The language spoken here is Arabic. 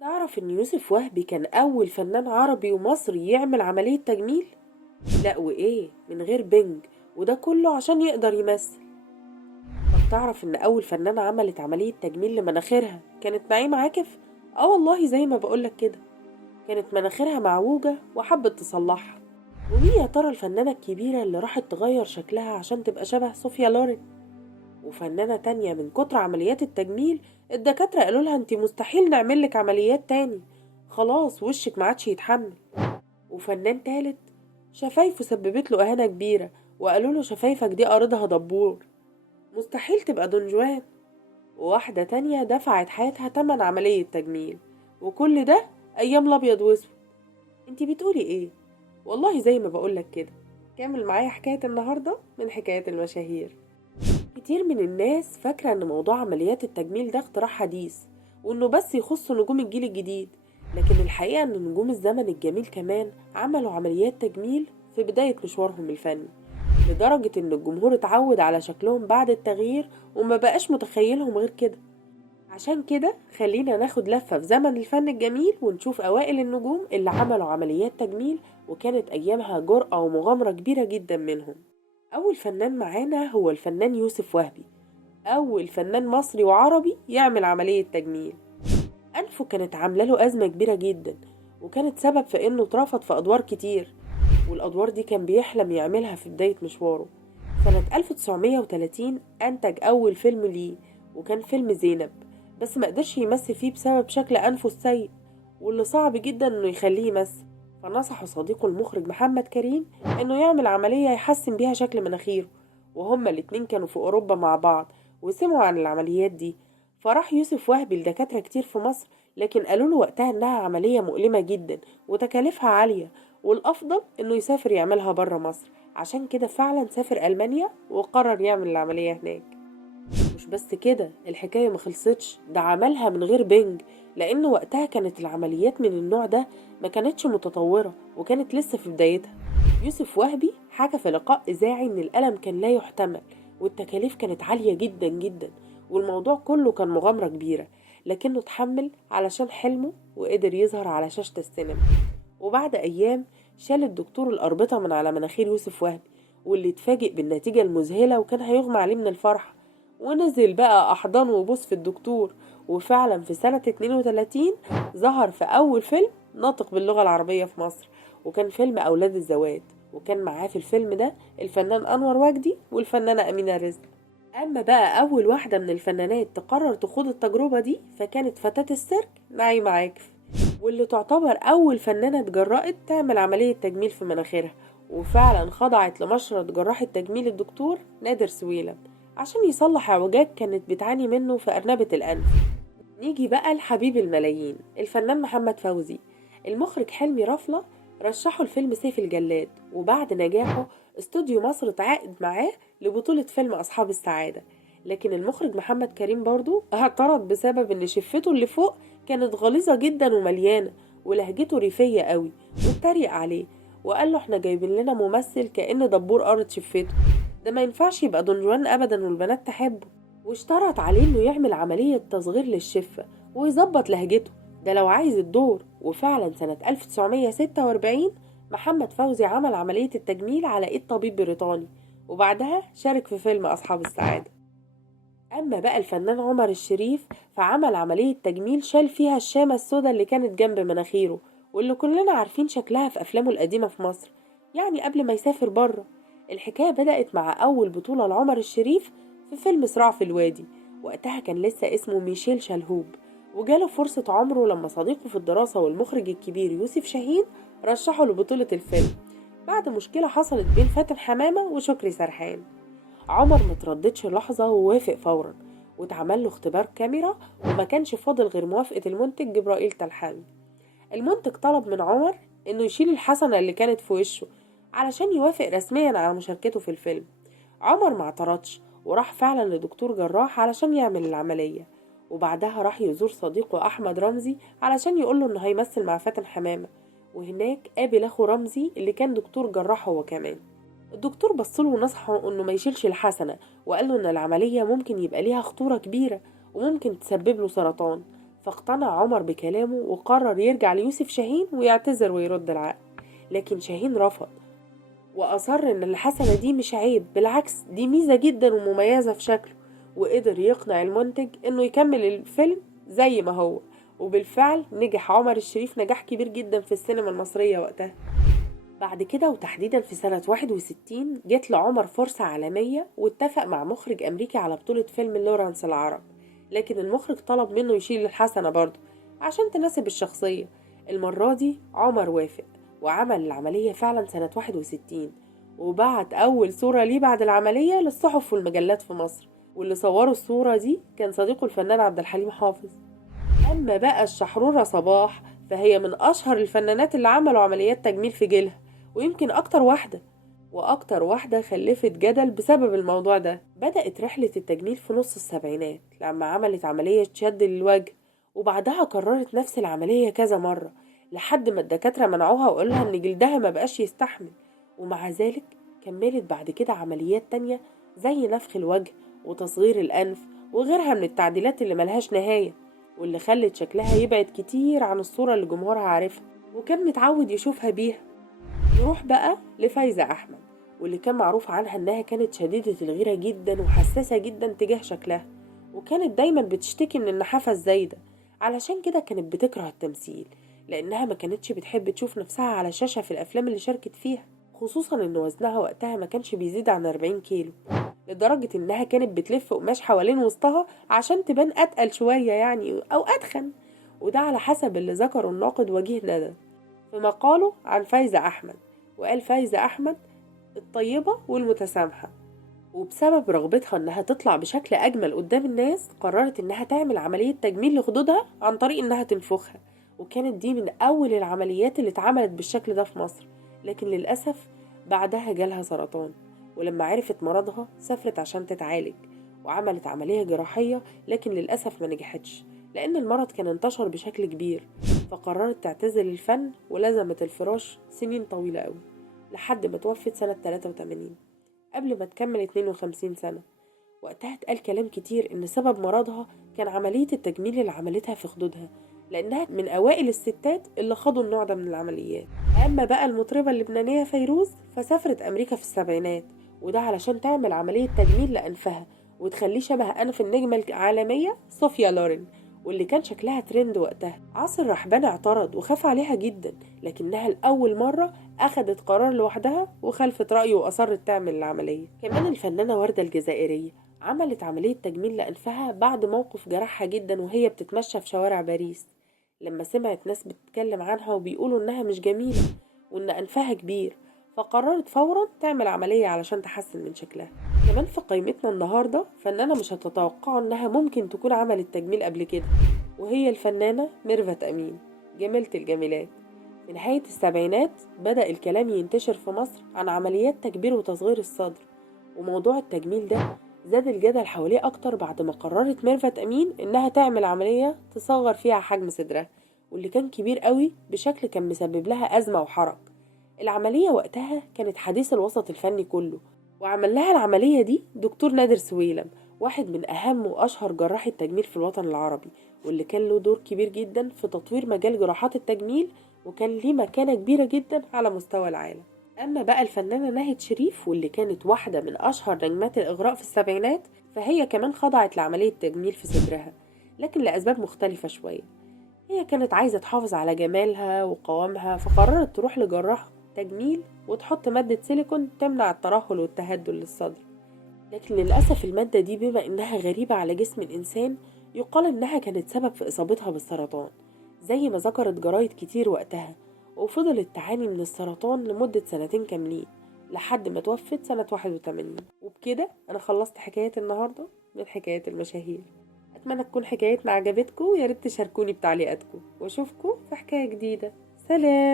تعرف إن يوسف وهبي كان أول فنان عربي ومصري يعمل عملية تجميل؟ لأ، وإيه من غير بنج، وده كله عشان يقدر يمثل. طب تعرف إن أول فنانة عملت عملية تجميل لمناخيرها كانت نعيمة عاكف؟ والله زي ما بقولك كده، كانت مناخيرها معوجة وحبت تصلحها. ومين يا ترى الفنانة الكبيرة اللي راحت تغير شكلها عشان تبقى شبه صوفيا لورين؟ وفنانة تانية من كتر عمليات التجميل الدكاترة قالوا لها انتي مستحيل نعملك عمليات تاني، خلاص وشك ما عادش يتحمل. وفنان تالت شفايفه سببت له إهانة كبيرة، وقالوا له شفايفك دي أرضها دبور، مستحيل تبقى دون جوان. وواحدة تانية دفعت حياتها تمن عملية تجميل، وكل ده أيام الأبيض وأسود. انتي بتقولي ايه؟ والله زي ما بقولك كده. كامل معايا حكاية النهاردة من حكايات المشاهير. كتير من الناس فاكرة ان موضوع عمليات التجميل ده اختراع حديث، وانه بس يخص نجوم الجيل الجديد، لكن الحقيقة ان نجوم الزمن الجميل كمان عملوا عمليات تجميل في بداية مشوارهم الفني، لدرجة ان الجمهور اتعود على شكلهم بعد التغيير وما بقاش متخيلهم غير كده. عشان كده خلينا ناخد لفة في زمن الفن الجميل ونشوف أوائل النجوم اللي عملوا عمليات تجميل، وكانت أيامها جرأة ومغامرة كبيرة جدا منهم. أول فنان معانا هو الفنان يوسف وهبي، أول فنان مصري وعربي يعمل عملية تجميل. أنفه كانت عاملة له أزمة كبيرة جدا، وكانت سبب في إنه اترفض في أدوار كتير، والأدوار دي كان بيحلم يعملها في بداية مشواره. سنة 1930 أنتج أول فيلم ليه، وكان فيلم زينب، بس ما قدرش يمثل فيه بسبب شكل أنفه السيء، واللي صعب جدا إنه يخليه يمثل. فنصحه صديقه المخرج محمد كريم إنه يعمل عملية يحسن بيها شكل مناخيره، وهما الاتنين كانوا في أوروبا مع بعض وسمعوا عن العمليات دي. فراح يوسف وهبي لدكاترة كتير في مصر، لكن قالوا له وقتها إنها عملية مؤلمة جدا وتكاليفها عالية، والأفضل إنه يسافر يعملها برا مصر. عشان كده فعلا سافر ألمانيا وقرر يعمل العملية هناك. مش بس كده، الحكاية ما خلصتش، ده عملها من غير بنج، لأن وقتها كانت العمليات من النوع ده ما كانتش متطورة وكانت لسه في بدايتها. يوسف وهبي حكى في لقاء إذاعي إن الألم كان لا يحتمل، والتكاليف كانت عالية جدا جدا، والموضوع كله كان مغامرة كبيرة، لكنه اتحمل علشان حلمه وقدر يظهر على شاشة السينما. وبعد أيام شال الدكتور الأربطة من على مناخير يوسف وهبي، واللي اتفاجئ بالنتيجة المذهلة وكان هيغمى عليه من الفرحة، ونزل بقى أحضان وبوس في الدكتور. وفعلا في سنة 32 ظهر في أول فيلم ناطق باللغة العربية في مصر، وكان فيلم أولاد الزوات، وكان معاه في الفيلم ده الفنان أنور وجدي والفنانة أمينة رزق. أما بقى أول واحدة من الفنانات تقرر تخوض التجربة دي فكانت فتاة السيرك نعيمة عاكف، واللي تعتبر أول فنانة اتجرأت تعمل عملية تجميل في مناخيرها، وفعلا خضعت لمشرط جراح التجميل الدكتور نادر سويلم عشان يصلح اعوجاج كانت بتعاني منه في أرنبة الأنف. نيجي بقى لحبيب الملايين الفنان محمد فوزي. المخرج حلمي رفلة رشحه الفيلم سيف الجلاد، وبعد نجاحه استوديو مصر تعاقد معاه لبطولة فيلم أصحاب السعادة، لكن المخرج محمد كريم برضو اعترض بسبب ان شفته اللي فوق كانت غليظة جدا ومليانة، ولهجته ريفية قوي، واتريق عليه وقال له احنا جايبين لنا ممثل كأن دبور قارت شفته، ده ما ينفعش يبقى دون جوان ابدا والبنات تحبه. واشترط عليه انه يعمل عملية تصغير للشفة ويظبط لهجته، ده لو عايز الدور. وفعلا سنة 1946 محمد فوزي عمل عملية التجميل على ايد طبيب بريطاني، وبعدها شارك في فيلم أصحاب السعادة. أما بقى الفنان عمر الشريف فعمل عملية تجميل شال فيها الشامة السوداء اللي كانت جنب مناخيره، واللي كلنا عارفين شكلها في أفلامه القديمة في مصر، يعني قبل ما يسافر بره. الحكاية بدأت مع أول بطولة لعمر الشريف في فيلم صراع في الوادي، وقتها كان لسه اسمه ميشيل شلهوب، وجاله فرصة عمره لما صديقه في الدراسة والمخرج الكبير يوسف شاهين رشحه لبطولة الفيلم بعد مشكلة حصلت بين فاتن حمامة وشكري سرحان. عمر مترددش لحظة ووافق فورا، واتعمل له اختبار كاميرا، وما كانش فاضل غير موافقة المنتج جبرائيل تلحاني. المنتج طلب من عمر انه يشيل الحسنة اللي كانت في وشه علشان يوافق رسميا على مشاركته في الفيلم. عمر ما اعترضش وراح فعلا لدكتور جراح علشان يعمل العملية، وبعدها راح يزور صديقه أحمد رمزي علشان يقوله انه هيمثل مع فاتن حمامة، وهناك قابل اخو رمزي اللي كان دكتور جراح هو كمان. الدكتور بصله ونصحه انه ما يشيلش الحسنة، وقال له ان العملية ممكن يبقى ليها خطورة كبيرة وممكن تسبب له سرطان، فاقتنع عمر بكلامه وقرر يرجع ليوسف شاهين ويعتذر ويرد العقد. لكن شاهين رفض وأصر إن الحسنة دي مش عيب، بالعكس دي ميزة جدا ومميزة في شكله، وقدر يقنع المنتج إنه يكمل الفيلم زي ما هو. وبالفعل نجح عمر الشريف نجاح كبير جدا في السينما المصرية وقتها. بعد كده وتحديدا في سنة 61 جت لعمر فرصة عالمية واتفق مع مخرج أمريكي على بطولة فيلم لورانس العرب، لكن المخرج طلب منه يشيل الحسنة برضه عشان تناسب الشخصية. المرة دي عمر وافق وعمل العملية فعلا سنة 61، وبعت أول صورة ليه بعد العملية للصحف والمجلات في مصر، واللي صوروا الصورة دي كان صديقه الفنان عبد الحليم حافظ. أما بقى الشحرورة صباح فهي من أشهر الفنانات اللي عملوا عمليات تجميل في جيلها، ويمكن أكتر واحدة خلفت جدل بسبب الموضوع ده. بدأت رحلة التجميل في نص السبعينات لما عملت عملية شد للوجه، وبعدها كررت نفس العملية كذا مرة لحد ما الدكاترة منعوها وقالها إن جلدها ما بقاش يستحمل. ومع ذلك كملت بعد كده عمليات تانية زي نفخ الوجه وتصغير الأنف وغيرها من التعديلات اللي ملهاش نهاية، واللي خلت شكلها يبعد كتير عن الصورة اللي جمهورها عارفها وكان متعود يشوفها بيها. نروح بقى لفايزة أحمد، واللي كان معروف عنها إنها كانت شديدة الغيرة جدا وحساسة جدا تجاه شكلها، وكانت دايما بتشتكي من النحافة الزايدة. علشان كده كانت بتكره التمثيل، لأنها ما كانتش بتحب تشوف نفسها على شاشة في الأفلام اللي شاركت فيها، خصوصا إن وزنها وقتها ما كانش بيزيد عن 40 كيلو، لدرجة إنها كانت بتلف قماش حوالين وسطها عشان تبان أتقل شوية يعني أو أدخن. وده على حسب اللي ذكره الناقد وجيه ندى في مقاله عن فايزة أحمد، وقال فايزة أحمد الطيبة والمتسامحة، وبسبب رغبتها إنها تطلع بشكل أجمل قدام الناس قررت إنها تعمل عملية تجميل لخدودها عن طريق إنها تنفخها، وكانت دي من أول العمليات اللي اتعملت بالشكل ده في مصر. لكن للأسف بعدها جالها سرطان، ولما عرفت مرضها سافرت عشان تتعالج وعملت عملية جراحية، لكن للأسف ما نجحتش لأن المرض كان انتشر بشكل كبير، فقررت تعتزل الفن ولزمت الفراش سنين طويلة قوي لحد ما توفت سنة 83 قبل ما تكمل 52 سنة. وقتها اتقال كلام كتير إن سبب مرضها كان عملية التجميل اللي عملتها في خدودها، لأنها من أوائل الستات اللي خاضوا النوع ده من العمليات. أما بقى المطربة اللبنانية فيروز فسافرت أمريكا في السبعينات، وده علشان تعمل عملية تجميل لأنفها وتخليه شبه أنف النجمة العالمية صوفيا لورين، واللي كان شكلها ترند وقتها. عاصر رحبان اعترض وخاف عليها جدا، لكنها لأول مرة أخدت قرار لوحدها وخلفت رأيه وأصرت تعمل العملية. كمان الفنانة وردة الجزائرية عملت عملية تجميل لأنفها بعد موقف جرحها جدا وهي بتتمشى في شوارع باريس، لما سمعت ناس بتتكلم عنها وبيقولوا إنها مش جميلة وإن أنفها كبير، فقررت فورا تعمل عملية علشان تحسن من شكلها. كمان في قائمتنا النهاردة فنانة مش هتتوقعوا إنها ممكن تكون عملت تجميل قبل كده، وهي الفنانة ميرفت أمين جميلة الجميلات. في نهاية السبعينات بدأ الكلام ينتشر في مصر عن عمليات تكبير وتصغير الصدر، وموضوع التجميل ده زاد الجدل حواليه أكتر بعد ما قررت ميرفت أمين إنها تعمل عملية تصغر فيها حجم صدرها، واللي كان كبير قوي بشكل كان مسبب لها أزمة وحرج. العملية وقتها كانت حديث الوسط الفني كله، وعمل لها العملية دي دكتور نادر سويلم، واحد من أهم وأشهر جراح التجميل في الوطن العربي، واللي كان له دور كبير جدا في تطوير مجال جراحات التجميل، وكان ليه مكانة كبيرة جدا على مستوى العالم. أما بقى الفنانة ناهد شريف واللي كانت واحدة من أشهر نجمات الإغراء في السبعينات، فهي كمان خضعت لعملية تجميل في صدرها، لكن لأسباب مختلفة شوية. هي كانت عايزة تحافظ على جمالها وقوامها، فقررت تروح لجراح تجميل وتحط مادة سيليكون تمنع الترهل والتهدل للصدر. لكن للأسف المادة دي بما إنها غريبة على جسم الإنسان يقال إنها كانت سبب في إصابتها بالسرطان زي ما ذكرت جرايد كتير وقتها، وفضلت تعاني من السرطان لمدة سنتين كاملين لحد ما توفت سنة 81. وبكده أنا خلصت حكاية النهاردة من حكايات المشاهير. أتمنى تكون حكايتنا عجبتكم، وياريت تشاركوني بتعليقاتكم، وأشوفكم في حكاية جديدة. سلام.